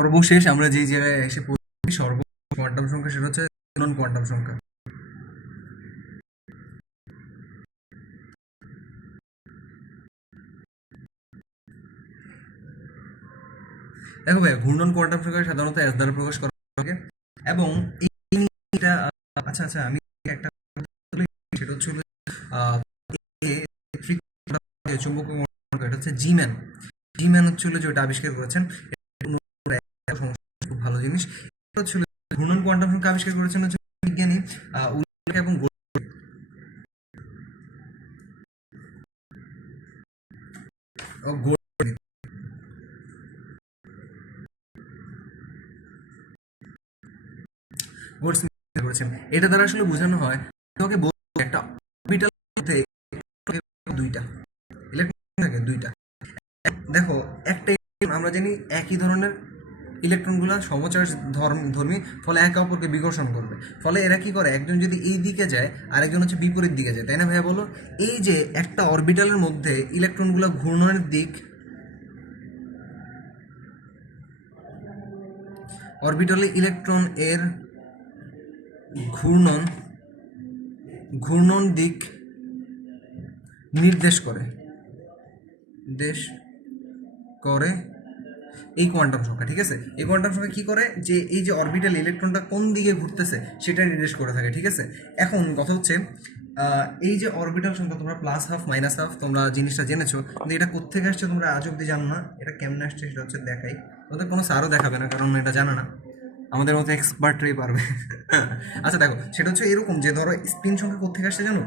সর্বশেষ আমরা যেই জায়গায় এসে পড়ছি কোয়ান্টাম সংখ্যা, সেটা হচ্ছে নন কোয়ান্টাম সংখ্যা। দেখো ভাই, ঘূর্ণন কোয়ান্টাম সংখ্যা সাধারণত এস দ্বারা প্রকাশ করা থাকে এবং এইটা আচ্ছা আচ্ছা আমি একটা সেটা হচ্ছে আহ, চুম্বকীয় কোয়ান্টাম, এটা হচ্ছে জি ম্যান হচ্ছে যে ওটা আবিষ্কার করেছেন। খুব ভালো জিনিস। এটা হচ্ছে ঘূর্ণন কোয়ান্টাম সংখ্যা আবিষ্কার করেছেন হচ্ছে বিজ্ঞানী উইলিয়াম এবং গোল্ডস্মিথ করেছেন। এটা দ্বারা আসলে বোঝানো হয়, তোমাকে বলতে একটা অরবিটাল মধ্যে দুইটা ইলেকট্রন থাকে, দুইটা। দেখো, একটা আমরা জানি একই ধরনের ইলেকট্রনগুলো সমচার্জ ধর্মী, ফলে একে অপরকে বিকর্ষণ করবে। ফলে এরা কি করে, একজন যদি এই দিকে যায় আরেকজন হচ্ছে বিপরীত দিকে যায়, তাই না ভাইয়া বলো? এই যে একটা অরবিটালের মধ্যে ইলেকট্রনগুলো ঘূর্ণনের দিক, অরবিটালে ইলেকট্রন এর ঘূর্ণন ঘূর্ণন দিক নির্দেশ করে দেশ করে এই কোয়ান্টাম সংখ্যা, ঠিক আছে? এই কোয়ান্টাম সংখ্যা কি করে, যে এই যে অরবিটাল ইলেকট্রনটা কোন দিকে ঘুরতেছে সেটা নির্দেশ করে থাকে, ঠিক আছে? এখন কথা হচ্ছে, এই যে অরবিটাল সংখ্যা, তোমরা প্লাস হাফ মাইনাস হাফ তোমরা জিনিসটা জেনেছো, কিন্তু এটা কোত্থেকে আসছে তোমরা আজ অব্দি জানো না। এটা কেমনে আসছে সেটা হচ্ছে দেখাই, তোমাদের কোনো স্যারও দেখাবে না, কারণ এটা জানা না, আমাদের মতো এক্সপার্টরাই পারবে। আচ্ছা দেখো, সেটা হচ্ছে এরকম যে ধরো স্পিন সংখ্যা কোত্থেকে আসছে জানো?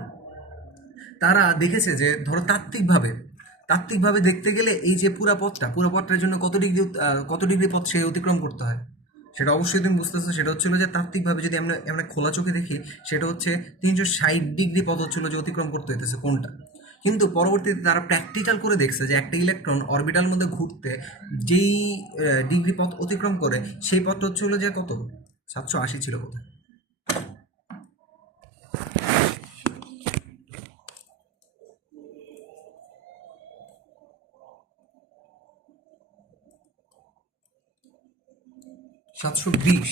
তারা দেখেছে যে ধরো তাত্ত্বিকভাবে দেখতে গেলে এই যে পুরা পথটার জন্য কত ডিগ্রি পথ সে অতিক্রম করতে হয়, সেটা অবশ্যই তুমি বুঝতেছো। সেটা হচ্ছিল যে তাত্ত্বিকভাবে যদি আমরা আমরা খোলা চোখে দেখি, সেটা হচ্ছে 360 ডিগ্রি পথ হচ্ছিল যে অতিক্রম করতে হইতেছে কোনটা। কিন্তু পরবর্তীতে তারা প্র্যাকটিক্যাল করে দেখছে যে একটা ইলেকট্রন অরবিটাল মধ্যে ঘুরতে যেই ডিগ্রি পথ অতিক্রম করে, সেই পথটা হচ্ছিল যে কত, 780 ছিল কোথায়। 720।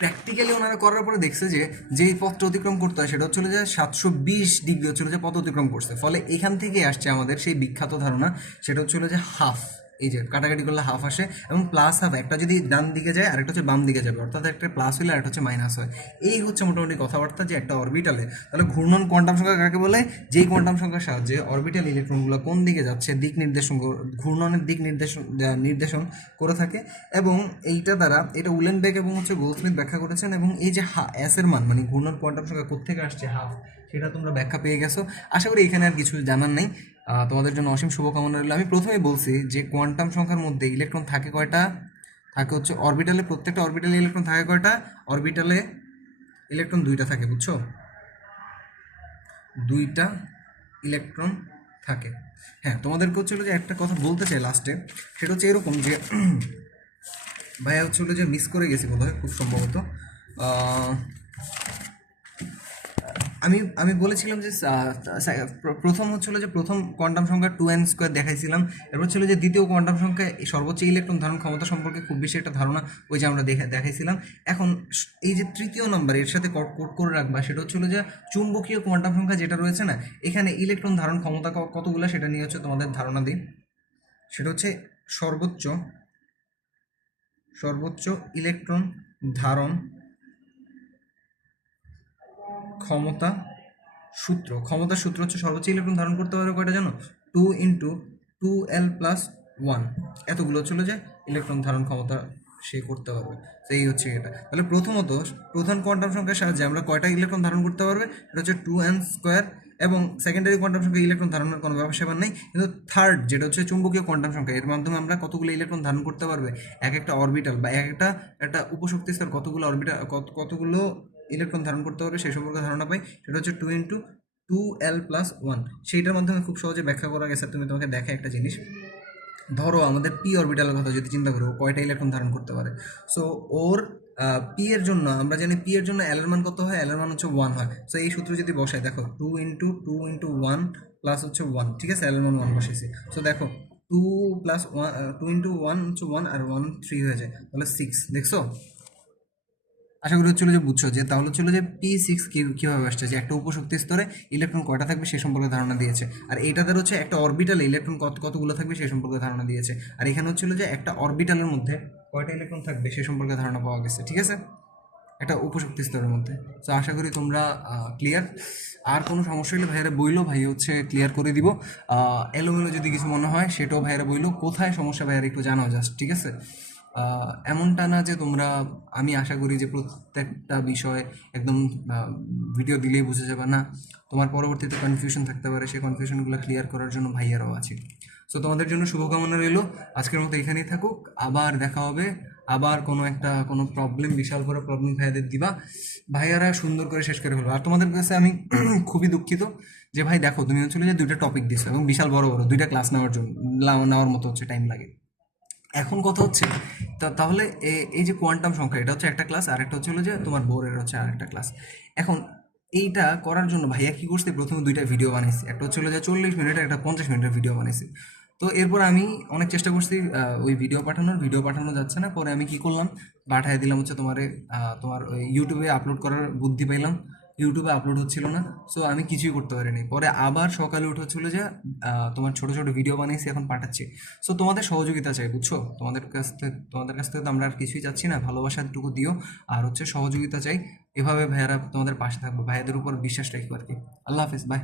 প্র্যাকটিক্যালি ওনারা করার পরে দেখছে যে যেই পথটা অতিক্রম করতে হয় সেটা হচ্ছিল যে 720 ডিগ্রি হচ্ছিল যে পথ অতিক্রম করছে। ফলে এখান থেকে আসছে আমাদের সেই বিখ্যাত ধারণা, সেটা হচ্ছিল যে হাফ, এই যে কাটাকাটি করলে হাফ আসে, এবং প্লাস হাফ, একটা যদি ডান দিকে যায় আরেকটা হচ্ছে বাম দিকে যাবে, অর্থাৎ একটা প্লাস হলে আরেকটা হচ্ছে মাইনাস হয়। এই হচ্ছে মোটামুটি কথাবার্তা যে একটা অরবিটালে তাহলে ঘূর্ণন কোয়ান্টাম সংখ্যা কাকে বলে, যেই কোয়ান্টাম সংখ্যার সাহায্যে অরবিটাল ইলেকট্রনগুলো কোন দিকে যাচ্ছে দিক নির্দেশন ঘূর্ণনের দিক নির্দেশন করে থাকে। এবং এইটা দ্বারা এটা উলেনবেক এবং হচ্ছে গোল্ডস্মিথ ব্যাখ্যা করেছেন। এবং এই যে এস এর মান মানে ঘূর্ণন কোয়ান্টাম সংখ্যা কোত্থেকে আসছে হাফ, সেটা তোমরা ব্যাখ্যা পেয়ে গেছো। আশা করি এখানে আর কিছু জানার নেই। তোমাদের জন্য অসীম শুভকামনা রইল। আমি প্রথমেই বলছি যে কোয়ান্টাম সংখ্যার মধ্যে ইলেকট্রন থাকে কয়টা, থাকে হচ্ছে অরবিটালে, প্রত্যেকটা অরবিটালে ইলেকট্রন থাকে কয়টা, অরবিটালে ইলেকট্রন দুইটা থাকে, বুঝছো? দুইটা ইলেকট্রন থাকে। হ্যাঁ, তোমাদেরকে হচ্ছিল যে একটা কথা বলতে চাই লাস্টে, সেটা হচ্ছে এরকম যে ভাইয়া হচ্ছিল যে মিস করে গেছি বোধ হয়, খুব সম্ভবত। আমি আমি বলেছিলাম যে প্রথম হচ্ছিল যে প্রথম কোয়ান্টাম সংখ্যা 2n² দেখাইছিলাম। এরপর ছিল যে দ্বিতীয় কোয়ান্টাম সংখ্যা সর্বোচ্চ ইলেকট্রন ধারণ ক্ষমতা সম্পর্কে খুব বেশি একটা ধারণা, ওই যে আমরা দেখাইছিলাম। এখন এই যে তৃতীয় নাম্বার এর সাথে কোড করে রাখবা, সেটা হচ্ছিল যে চুম্বকীয় কোয়ান্টাম সংখ্যা যেটা রয়েছে না, এখানে ইলেকট্রন ধারণ ক্ষমতা কতগুলো সেটা নিয়ে হচ্ছে তোমাদের ধারণা দিই। সেটা হচ্ছে সর্বোচ্চ সর্বোচ্চ ইলেকট্রন ধারণ ক্ষমতা ক্ষমতার সূত্র হচ্ছে সর্বোচ্চ ইলেকট্রন ধারণ করতে পারে কয়টা জানো, 2 × 2l+1, এতগুলো হচ্ছিল যে ইলেকট্রন ধারণ ক্ষমতা সে করতে পারবে। তো এই হচ্ছে এটা। তাহলে প্রথমত প্রধান কোয়ান্টাম সংখ্যার সাহায্যে আমরা কয়টা ইলেকট্রন ধারণ করতে পারবে, এটা হচ্ছে 2n²। এবং সেকেন্ডারি কোয়ান্টাম সংখ্যা ইলেকট্রন ধারণের কোনো ব্যবসা নেই। কিন্তু থার্ড যেটা হচ্ছে চুম্বকীয় কোয়ান্টাম সংখ্যা, এর মাধ্যমে আমরা কতগুলো ইলেকট্রন ধারণ করতে পারবে, এক একটা অরবিটাল বা একটা উপশক্তি স্তর কতগুলো অরবিটাল কতগুলো ইলেকট্রন ধারণ করতে পারবে সেই সম্পর্কে ধারণা পাই। সেটা হচ্ছে 2 × 2l+1। সেইটার মাধ্যমে খুব সহজে ব্যাখ্যা করা গেছে। তুমি তোমাকে দেখা একটা জিনিস, ধরো আমাদের পি অরবিটালের কথা যদি চিন্তা করো, কয়টা ইলেকট্রন ধারণ করতে পারে। সো ওর পি এর জন্য আমরা জানি পি এর জন্য এল এর মান কত হয়, এল এর মান হচ্ছে 1 হয়। সো এই সূত্র যদি বসাই, দেখো 2 × 2 × 1 প্লাস হচ্ছে 1, ঠিক আছে, এল এর মান 1 বসাইছি। সো দেখো টু প্লাস ওয়ান, 2 × 1 হচ্ছে 1, আর 1 3 হয়ে যায়, তাহলে 6, দেখছো? আশা করি হচ্ছিল যে বুঝছো, যে তাহলে হচ্ছিল যে P6 কীভাবে আসছে, যে একটা উপশক্তি স্তরে ইলেকট্রন কয়টা থাকবে সে সম্পর্কে ধারণা দিয়েছে, আর এইটাদের হচ্ছে একটা অরবিটালে ইলেকট্রন কতগুলো থাকবে সে সম্পর্কে ধারণা দিয়েছে, আর এখানে হচ্ছিল যে একটা অরবিটালের মধ্যে কয়টা ইলেকট্রন থাকবে সে সম্পর্কে ধারণা পাওয়া গেছে, ঠিক আছে, একটা উপশক্তি স্তরের মধ্যে। তো আশা করি তোমরা ক্লিয়ার। আর কোনো সমস্যা হলে ভাইয়ারা বইলো, ভাই হচ্ছে ক্লিয়ার করে দিব। এলোমেলো যদি কিছু মনে হয় সেটাও ভাইয়ারা বইলো, কোথায় সমস্যা ভাইয়ারা একটু জানাও জাস্ট, ঠিক আছে? এমনটা না যে তোমরা, আমি আশা করি যে প্রত্যেকটা বিষয় একদম ভিডিও দিলেই বুঝে যাবে না, তোমার পরবর্তীতে কনফিউশন থাকতে পারে, সেই কনফিউশনগুলো ক্লিয়ার করার জন্য ভাইয়ারাও আছে। সো তোমাদের জন্য শুভকামনা রইলো, আজকের মতো এখানেই থাকুক, আবার দেখা হবে, আবার কোনো প্রবলেম, বিশাল করে প্রবলেম ভাইয়াদের দিবা, ভাইয়ারা সুন্দর করে শেষ করে ফেলবো। আর তোমাদের কাছে আমি খুবই দুঃখিত যে ভাই দেখো, তুমি হচ্ছিল যে 2টা টপিক দিছো এবং বিশাল বড় বড় 2টা ক্লাস নেওয়ার জন্য, নেওয়ার মতো হচ্ছে টাইম লাগে। এখন কথা হচ্ছে, তাহলে এই যে কোয়ান্টাম সংখ্যা, এটা হচ্ছে একটা ক্লাস, আর একটা হচ্ছে হলো যে তোমার বোরের হচ্ছে আর একটা ক্লাস। এখন এইটা করার জন্য ভাইয়া কি করছে, প্রথমে 2টা ভিডিও বানাইছি, একটা হচ্ছে হলো যে 40 মিনিটের, একটা 50 মিনিটের ভিডিও বানাইছি। তো এরপর আমি অনেক চেষ্টা করছি ওই ভিডিও পাঠানো যাচ্ছে না, পরে আমি কি করলাম, পাঠিয়ে দিলাম হচ্ছে তোমার ওই ইউটিউবে আপলোড করার বুদ্ধি পাইলাম, ইউটিউবে আপলোড হচ্ছিল না। সো আমি কিছুই করতে পারিনি, পরে আবার সকালে উঠে হচ্ছিল যে তোমার ছোট ছোট ভিডিও বানিয়েছি, এখন পাঠাচ্ছি। সো তোমাদের সহযোগিতা চাই, বুঝছো, তোমাদের কাছ থেকে তো আমরা আর কিছুই চাচ্ছি না, ভালোবাসাটুকু দিও, আর হচ্ছে সহযোগিতা চাই, এভাবে ভাইয়ারা তোমাদের পাশে থাকবো, ভাইয়াদের উপর বিশ্বাস রাখবো আর কি। আল্লাহ হাফিজ, বাই।